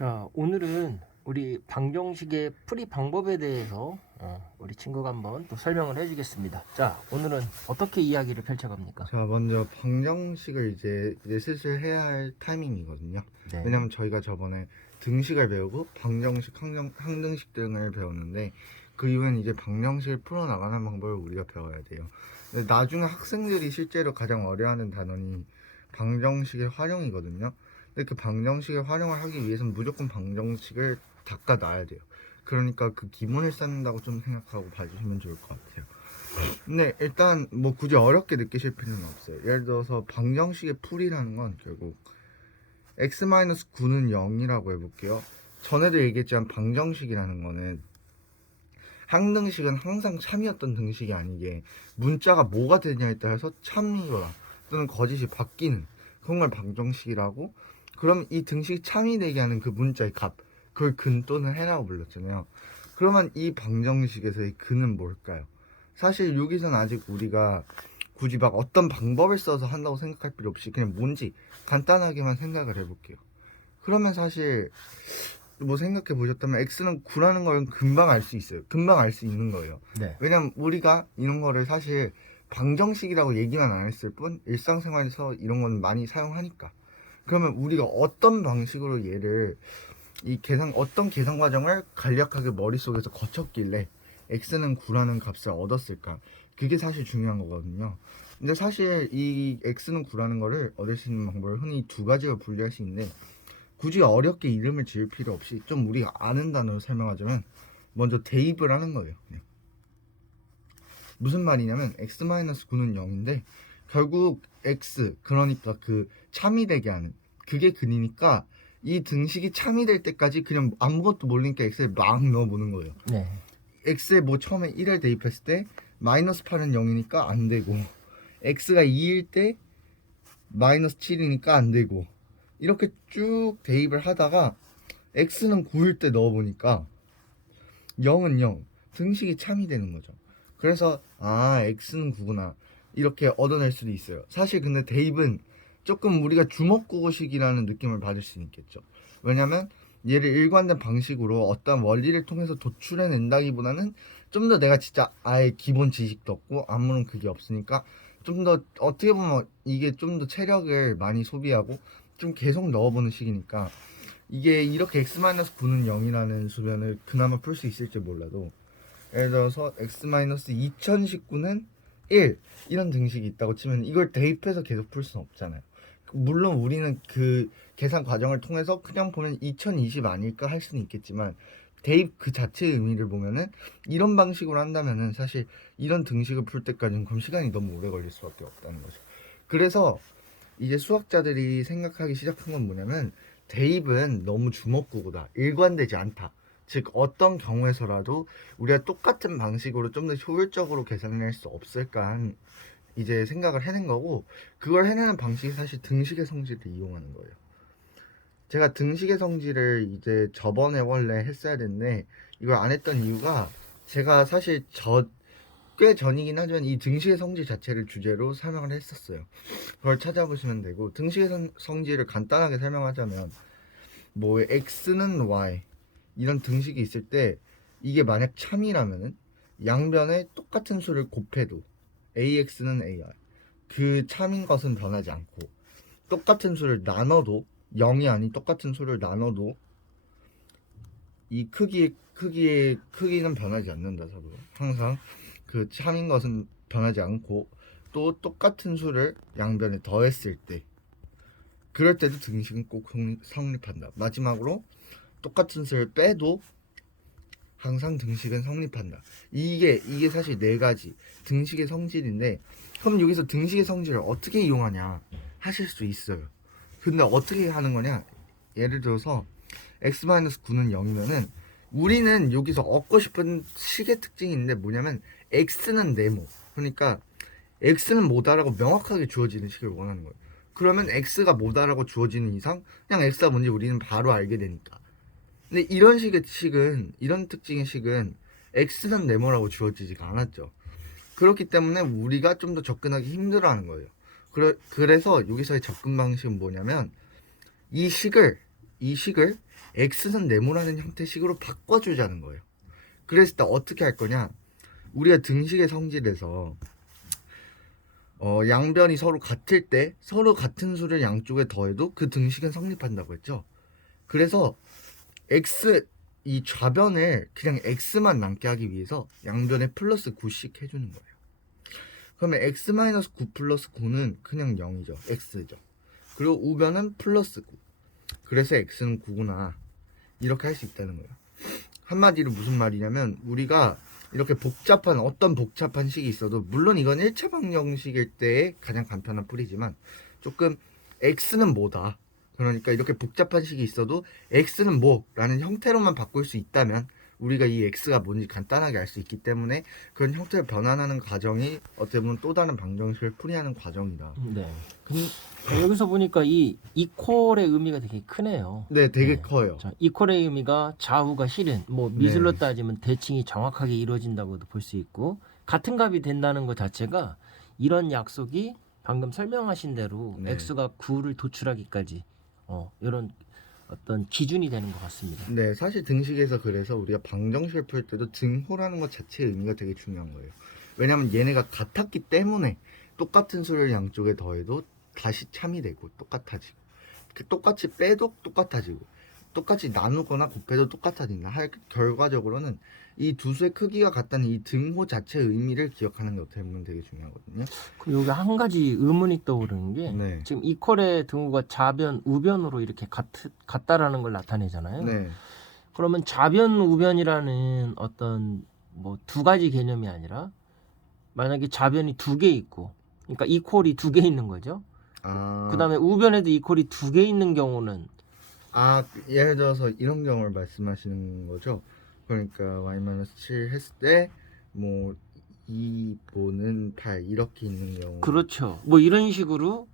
자, 오늘은 우리 방정식의 풀이 방법에 대해서 우리 친구가 한번 또 설명을 해주겠습니다. 자, 오늘은 어떻게 이야기를 펼쳐갑니까? 자, 먼저 방정식을 이제 슬슬 해야 할 타이밍이거든요. 네. 왜냐면 저희가 저번에 등식을 배우고 방정식, 항등식 등을 배웠는데 그 이후엔 이제 방정식을 풀어나가는 방법을 우리가 배워야 돼요. 근데 나중에 학생들이 실제로 가장 어려워하는 단원이 방정식의 활용이거든요. 근데 그 방정식의 활용을 하기 위해서는 무조건 방정식을 닦아놔야 돼요. 그러니까 그 기본을 쌓는다고 좀 생각하고 봐주시면 좋을 것 같아요. 근데 일단 뭐 굳이 어렵게 느끼실 필요는 없어요. 예를 들어서 방정식의 풀이라는 건 결국 x-9는 0이라고 해볼게요. 전에도 얘기했지만 방정식이라는 거는 항등식은 항상 참이었던 등식이 아니게 문자가 뭐가 되냐에 따라서 참이거나 또는 거짓이 바뀌는 그런 걸 방정식이라고. 그럼 이 등식이 참이 되게 하는 그 문자의 값, 그걸 근 또는 해라고 불렀잖아요. 그러면 이 방정식에서의 근은 뭘까요? 사실 여기서는 아직 우리가 굳이 막 어떤 방법을 써서 한다고 생각할 필요 없이 그냥 뭔지 간단하게만 생각을 해볼게요. 그러면 사실 뭐 생각해 보셨다면 x는 9라는 걸 금방 알 수 있어요. 금방 알 수 있는 거예요. 네. 왜냐면 우리가 이런 거를 사실 방정식이라고 얘기만 안 했을 뿐 일상생활에서 이런 거는 많이 사용하니까. 그러면 우리가 어떤 방식으로 얘를 어떤 계산 과정을 간략하게 머릿속에서 거쳤길래 x는 9라는 값을 얻었을까? 그게 사실 중요한 거거든요. 근데 사실 이 x는 9라는 거를 얻을 수 있는 방법을 흔히 두 가지로 분류할 수 있는데 굳이 어렵게 이름을 지을 필요 없이 좀 우리가 아는 단어로 설명하자면 먼저 대입을 하는 거예요. 그냥. 무슨 말이냐면 x-9는 0인데 결국 x, 그러니까 그 참이 되게 하는 그게 근이니까 이 등식이 참이 될 때까지 그냥 아무것도 모르니까 x에 막 넣어보는 거예요. 네. x에 뭐 처음에 1을 대입했을 때 마이너스 8은 0이니까 안 되고 x가 2일 때 마이너스 7이니까 안 되고 이렇게 쭉 대입을 하다가 x는 9일 때 넣어보니까 0은 0, 등식이 참이 되는 거죠. 그래서 x는 9구나 이렇게 얻어낼 수도 있어요. 사실 근데 대입은 조금 우리가 주먹구구식이라는 느낌을 받을 수 있겠죠. 왜냐면 얘를 일관된 방식으로 어떤 원리를 통해서 도출해낸다기보다는 좀 더 내가 진짜 아예 기본 지식도 없고 아무런 그게 없으니까 좀 더 어떻게 보면 이게 좀 더 체력을 많이 소비하고 좀 계속 넣어보는 식이니까 이게 이렇게 x-9는 0이라는 수변을 그나마 풀 수 있을지 몰라도 예를 들어서 x-2019는 1 이런 등식이 있다고 치면 이걸 대입해서 계속 풀 수는 없잖아요. 물론 우리는 그 계산 과정을 통해서 그냥 보면 2020 아닐까 할 수는 있겠지만 대입 그 자체의 의미를 보면은 이런 방식으로 한다면은 사실 이런 등식을 풀 때까지는 그럼 시간이 너무 오래 걸릴 수밖에 없다는 거죠. 그래서 이제 수학자들이 생각하기 시작한 건 뭐냐면 대입은 너무 주먹구구다. 일관되지 않다. 즉 어떤 경우에서라도 우리가 똑같은 방식으로 좀 더 효율적으로 계산할 수 없을까 한 이제 생각을 해낸 거고 그걸 해내는 방식이 사실 등식의 성질을 이용하는 거예요. 제가 등식의 성질을 이제 저번에 원래 했어야 됐는데 이걸 안 했던 이유가 제가 사실 꽤 전이긴 하지만 이 등식의 성질 자체를 주제로 설명을 했었어요. 그걸 찾아보시면 되고 등식의 성질을 간단하게 설명하자면 뭐 x는 y 이런 등식이 있을 때 이게 만약 참이라면은 양변에 똑같은 수를 곱해도 ax는 ay 그 참인 것은 변하지 않고 똑같은 수를 나눠도 0이 아닌 똑같은 수를 나눠도 이 크기는 변하지 않는다. 서로 항상 그 참인 것은 변하지 않고 또 똑같은 수를 양변에 더했을 때 그럴 때도 등식은 꼭 성립한다. 마지막으로 똑같은 수를 빼도 항상 등식은 성립한다. 이게 사실 네 가지 등식의 성질인데 그럼 여기서 등식의 성질을 어떻게 이용하냐 하실 수 있어요. 근데 어떻게 하는 거냐? 예를 들어서 x-9는 0이면은 우리는 여기서 얻고 싶은 식의 특징이 있는데 뭐냐면 x는 네모. 그러니까 x는 뭐다라고 명확하게 주어지는 식을 원하는 거예요. 그러면 x가 뭐다라고 주어지는 이상 그냥 x가 뭔지 우리는 바로 알게 되니까. 근데 이런 식의 식은 이런 특징의 식은 x는 네모라고 주어지지가 않았죠. 그렇기 때문에 우리가 좀 더 접근하기 힘들어하는 거예요. 그래서 여기서의 접근 방식은 뭐냐면 이 식을 이 식을 x는 네모라는 형태식으로 바꿔주자는 거예요. 그랬을 때 어떻게 할 거냐? 우리가 등식의 성질에서 양변이 서로 같을 때 서로 같은 수를 양쪽에 더해도 그 등식은 성립한다고 했죠. 그래서 x 이 좌변을 그냥 x만 남게 하기 위해서 양변에 플러스 9씩 해주는 거예요. 그러면 x-9 플러스 9는 그냥 0이죠. x죠. 그리고 우변은 플러스 9. 그래서 x는 9구나. 이렇게 할 수 있다는 거예요. 한마디로 무슨 말이냐면 우리가 이렇게 어떤 복잡한 식이 있어도 물론 이건 1차 방정식일 때의 가장 간편한 풀이지만 조금 x는 뭐다. 그러니까 이렇게 복잡한 식이 있어도 x는 뭐라는 형태로만 바꿀 수 있다면 우리가 이 x가 뭔지 간단하게 알 수 있기 때문에 그런 형태를 변환하는 과정이 어떻게 보면 또 다른 방정식을 풀이하는 과정이다. 네. 여기서 보니까 이 이퀄의 의미가 되게 크네요. 네, 되게 네. 커요. 자, 이퀄의 의미가 좌우가 실은 뭐 미술로 네. 따지면 대칭이 정확하게 이루어진다고도 볼 수 있고 같은 값이 된다는 것 자체가 이런 약속이 방금 설명하신 대로 네. x가 9를 도출하기까지 이런 어떤 기준이 되는 것 같습니다. 네, 사실 등식에서 그래서 우리가 방정식을 풀 때도 등호라는 것 자체의 의미가 되게 중요한 거예요. 왜냐하면 얘네가 같았기 때문에 똑같은 수를 양쪽에 더해도 다시 참이 되고 똑같아지고 똑같이 빼도 똑같아지고 똑같이 나누거나 곱해도 똑같아진다. 결과적으로는 이 두 수의 크기가 같다는 이 등호 자체의 의미를 기억하는 게 어떻게 보면 되게 중요하거든요. 그럼 여기 한 가지 의문이 떠오르는 게 네. 지금 이퀄의 등호가 좌변, 우변으로 이렇게 같다라는 걸 나타내잖아요. 네. 그러면 좌변, 우변이라는 어떤 뭐 두 가지 개념이 아니라 만약에 좌변이 두 개 있고, 그러니까 이퀄이 두 개 있는 거죠. 그 다음에 우변에도 이퀄이 두 개 있는 경우는 예를 들어서 이런 경우를 말씀하시는 거죠. 그러니까 y-7 했을 때 뭐 2보는 8 이렇게 있는 경우. 그렇죠. 뭐 이런 식으로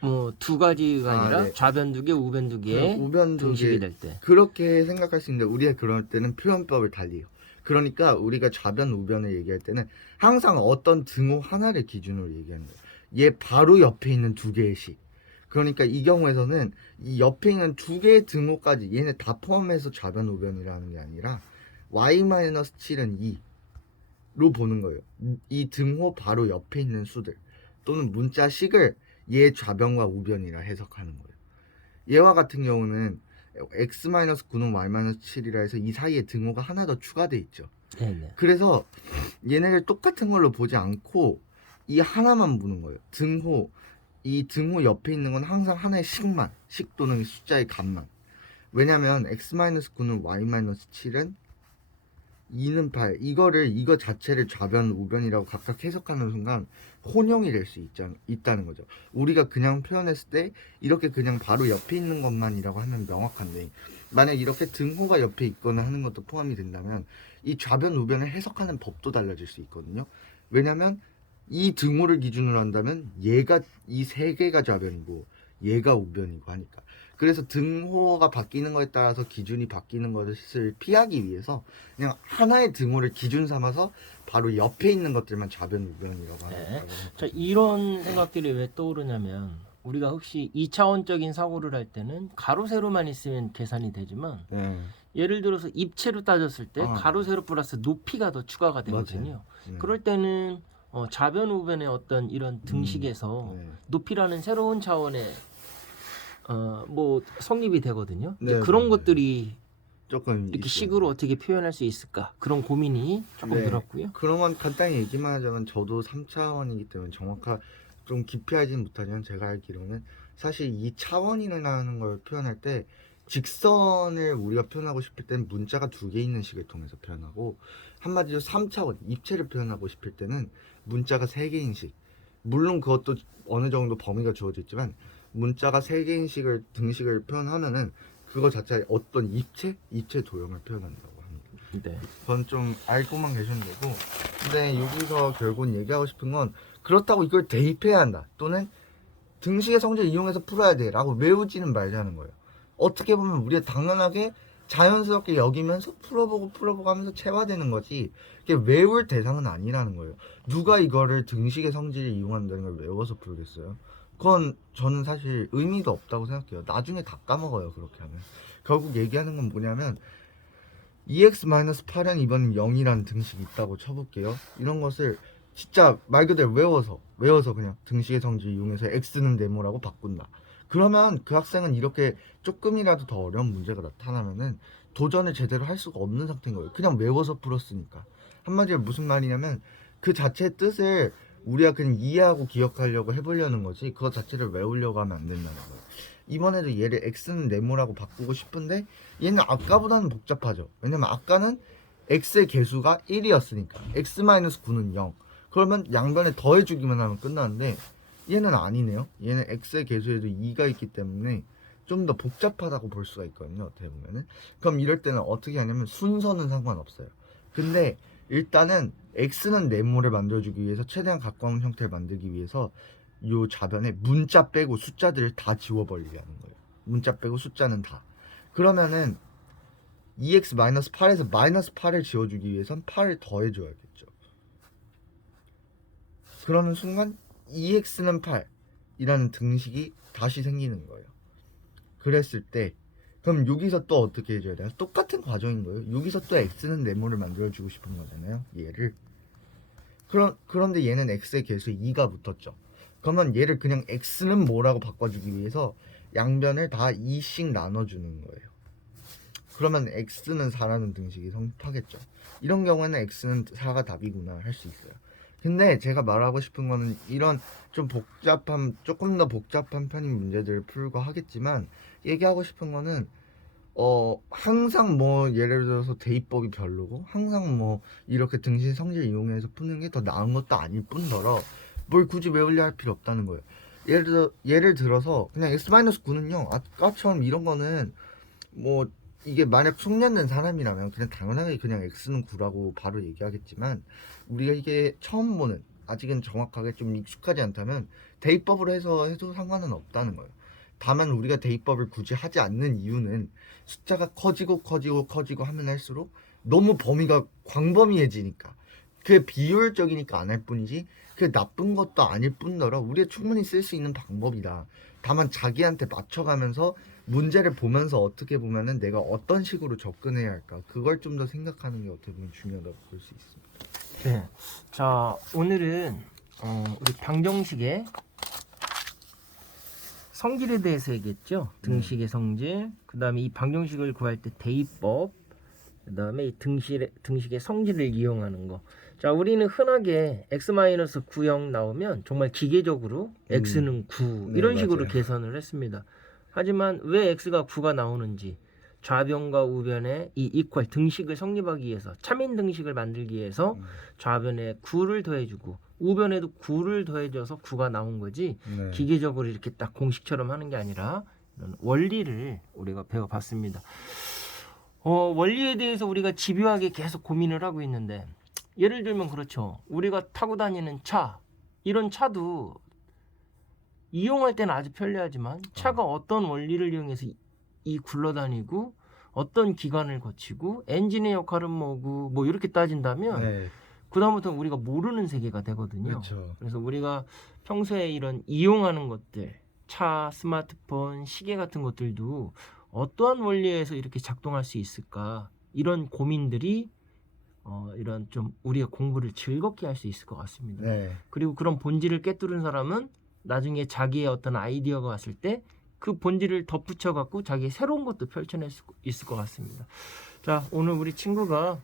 뭐 두 가지가 아니라 네. 좌변 두 개, 우변 두 개, 우변 두 등식이 개 될 때. 그렇게 생각할 수 있는데 우리가 그럴 때는 표현법을 달리요. 그러니까 우리가 좌변 우변을 얘기할 때는 항상 어떤 등호 하나를 기준으로 얘기하는 거예요. 얘 바로 옆에 있는 두 개의 식. 그러니까 이 경우에서는 이 옆에 있는 두 개의 등호까지 얘네 다 포함해서 좌변 우변이라는 게 아니라 y-7은 2로 보는 거예요. 이 등호 바로 옆에 있는 수들 또는 문자식을 얘 좌변과 우변이라 해석하는 거예요. 얘와 같은 경우는 x-9는 y-7이라 해서 이 사이에 등호가 하나 더 추가돼 있죠. 네네. 그래서 얘네를 똑같은 걸로 보지 않고 이 하나만 보는 거예요. 이 등호 옆에 있는 건 항상 하나의 식 또는 숫자의 값만. 왜냐면 x-9는 y-7은 2는 8 이거 자체를 좌변 우변이라고 각각 해석하는 순간 혼용이 될 수 있다는 거죠. 우리가 그냥 표현했을 때 이렇게 그냥 바로 옆에 있는 것만이라고 하면 명확한데 만약 이렇게 등호가 옆에 있거나 하는 것도 포함이 된다면 이 좌변 우변을 해석하는 법도 달라질 수 있거든요. 왜냐면 이 등호를 기준으로 한다면 얘가 이 세 개가 좌변이고 얘가 우변이고 하니까 그래서 등호가 바뀌는 거에 따라서 기준이 바뀌는 것을 피하기 위해서 그냥 하나의 등호를 기준 삼아서 바로 옆에 있는 것들만 좌변 우변이라고 하는 거예요. 자, 이런 생각들이 왜 떠오르냐면 우리가 혹시 2차원적인 사고를 할 때는 가로 세로만 있으면 계산이 되지만 네. 예를 들어서 입체로 따졌을 때 가로 세로 플러스 높이가 더 추가가 되거든요. 네. 그럴 때는 좌변 우변의 어떤 이런 등식에서 네. 높이라는 새로운 차원의 뭐 성립이 되거든요. 이제 네, 그런 네. 것들이 조금 이렇게 있어요. 식으로 어떻게 표현할 수 있을까 그런 고민이 조금 네. 들었고요. 그러면 간단히 얘기만 하자면 저도 3차원이기 때문에 좀 깊이 알지는 못하지만 제가 알기로는 사실 이 차원이라는 걸 표현할 때 직선을 우리가 표현하고 싶을 때는 문자가 두 개 있는 식을 통해서 표현하고 한마디로 3차원 입체를 표현하고 싶을 때는 문자가 세 개인 식. 물론 그것도 어느 정도 범위가 주어져 있지만 문자가 세 개인 등식을 표현하면은 그거 자체에 어떤 입체 도형을 표현한다고 합니다. 네. 그건 좀 알고만 계셔도 되고 근데 여기서 결국은 얘기하고 싶은 건 그렇다고 이걸 대입해야 한다 또는 등식의 성질을 이용해서 풀어야 돼 라고 외우지는 말자는 거예요. 어떻게 보면 우리가 당연하게 자연스럽게 여기면서 풀어보고 하면서 체화되는 거지 이게 외울 대상은 아니라는 거예요. 누가 이거를 등식의 성질을 이용한다는 걸 외워서 풀겠어요? 그건 저는 사실 의미도 없다고 생각해요. 나중에 다 까먹어요 그렇게 하면. 결국 얘기하는 건 뭐냐면 EX-8은 이번 0이라는 등식이 있다고 쳐볼게요. 이런 것을 진짜 말 그대로 외워서 그냥 등식의 성질 이용해서 X는 네모라고 바꾼다. 그러면 그 학생은 이렇게 조금이라도 더 어려운 문제가 나타나면은 도전을 제대로 할 수가 없는 상태인 거예요. 그냥 외워서 풀었으니까. 한마디로 무슨 말이냐면 그 자체의 뜻을 우리가 그냥 이해하고 기억하려고 해보려는 거지 그것 자체를 외우려고 하면 안 된다는 거예요. 이번에도 얘를 X는 네모라고 바꾸고 싶은데 얘는 아까보다는 복잡하죠. 왜냐면 아까는 X의 개수가 1이었으니까 X-9는 0. 그러면 양변에 더해주기만 하면 끝나는데 얘는 아니네요. 얘는 X의 개수에도 2가 있기 때문에 좀 더 복잡하다고 볼 수가 있거든요. 어떻게 보면은. 그럼 이럴 때는 어떻게 하냐면 순서는 상관없어요. 근데 일단은 X는 네모를 만들어주기 위해서 최대한 가까운 형태를 만들기 위해서 요 좌변에 문자 빼고 숫자들을 다 지워버리게 하는 거예요. 문자 빼고 숫자는 다. 그러면은 EX-8에서 -8을 지워주기 위해선 8을 더해줘야겠죠. 그러는 순간 EX는 8이라는 등식이 다시 생기는 거예요. 그랬을 때 그럼 여기서 또 어떻게 해줘야 돼요? 똑같은 과정인 거예요. 여기서 또 X는 네모를 만들어주고 싶은 거잖아요. 얘를. 그런데 얘는 X의 개수 2가 붙었죠. 그러면 얘를 그냥 X는 뭐라고 바꿔주기 위해서 양변을 다 2씩 나눠주는 거예요. 그러면 X는 4라는 등식이 성립하겠죠. 이런 경우에는 X는 4가 답이구나 할 수 있어요. 근데 제가 말하고 싶은 거는 이런 좀 조금 더 복잡한 편인 문제들을 풀고 하겠지만 얘기하고 싶은 거는 항상 뭐 예를 들어서 대입법이 별로고 항상 뭐 이렇게 등식 성질 이용해서 푸는 게 더 나은 것도 아닐 뿐더러 뭘 굳이 외우려 할 필요 없다는 거예요. 예를 들어서 그냥 X-9는요 아까처럼 이런 거는 뭐 이게 만약 숙련된 사람이라면 그냥 당연하게 그냥 X는 9라고 바로 얘기하겠지만 우리가 이게 처음 보는 아직은 정확하게 좀 익숙하지 않다면 대입법으로 해도 상관은 없다는 거예요. 다만 우리가 대입법을 굳이 하지 않는 이유는 숫자가 커지고 하면 할수록 너무 범위가 광범위해지니까 그게 비효율적이니까 안 할 뿐이지 그게 나쁜 것도 아닐 뿐더러 우리가 충분히 쓸 수 있는 방법이다. 다만 자기한테 맞춰가면서 문제를 보면서 어떻게 보면은 내가 어떤 식으로 접근해야 할까 그걸 좀 더 생각하는 게 어떻게 보면 중요하다고 볼 수 있습니다. 네. 자, 오늘은 우리 방정식의 성질에 대해서 얘기했죠. 등식의 성질, 그 다음에 이 방정식을 구할 때 대입법, 그 다음에 이 등식의 성질을 이용하는 거. 자, 우리는 흔하게 x-9 나오면 정말 기계적으로 x는 9 네, 이런 식으로 맞아요. 계산을 했습니다. 하지만 왜 x가 9가 나오는지 좌변과 우변에 이 이퀄 등식을 성립하기 위해서 참인 등식을 만들기 위해서 좌변에 9를 더해주고 우변에도 9를 더해줘서 9가 나온 거지 네. 기계적으로 이렇게 딱 공식처럼 하는 게 아니라 이런 원리를 우리가 배워봤습니다. 원리에 대해서 우리가 집요하게 계속 고민을 하고 있는데 예를 들면 그렇죠. 우리가 타고 다니는 차 이런 차도 이용할 때는 아주 편리하지만 차가 어떤 원리를 이용해서 이 굴러다니고 어떤 기관을 거치고 엔진의 역할은 뭐고 뭐 이렇게 따진다면 네. 그다음부터는 우리가 모르는 세계가 되거든요. 그렇죠. 그래서 우리가 평소에 이런 이용하는 것들 차, 스마트폰, 시계 같은 것들도 어떠한 원리에서 이렇게 작동할 수 있을까 이런 고민들이 이런 좀 우리가 공부를 즐겁게 할 수 있을 것 같습니다. 네. 그리고 그런 본질을 깨뚫은 사람은 나중에 자기의 어떤 아이디어가 왔을 때 그 본질을 덧붙여 갖고 자기의 새로운 것도 펼쳐낼 수 있을 것 같습니다. 자, 오늘 우리 친구가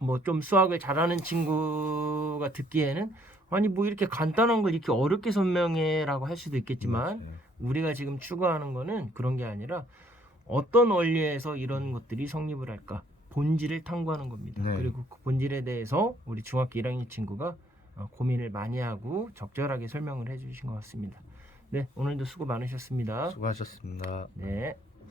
뭐 좀 수학을 잘하는 친구가 듣기에는 아니 뭐 이렇게 간단한 걸 이렇게 어렵게 설명해라고 할 수도 있겠지만 맞아요. 우리가 지금 추구하는 거는 그런 게 아니라 어떤 원리에서 이런 것들이 성립을 할까 본질을 탐구하는 겁니다. 네. 그리고 그 본질에 대해서 우리 중학교 1학년 친구가 고민을 많이 하고 적절하게 설명을 해주신 것 같습니다. 네, 오늘도 수고 많으셨습니다. 수고하셨습니다. 네.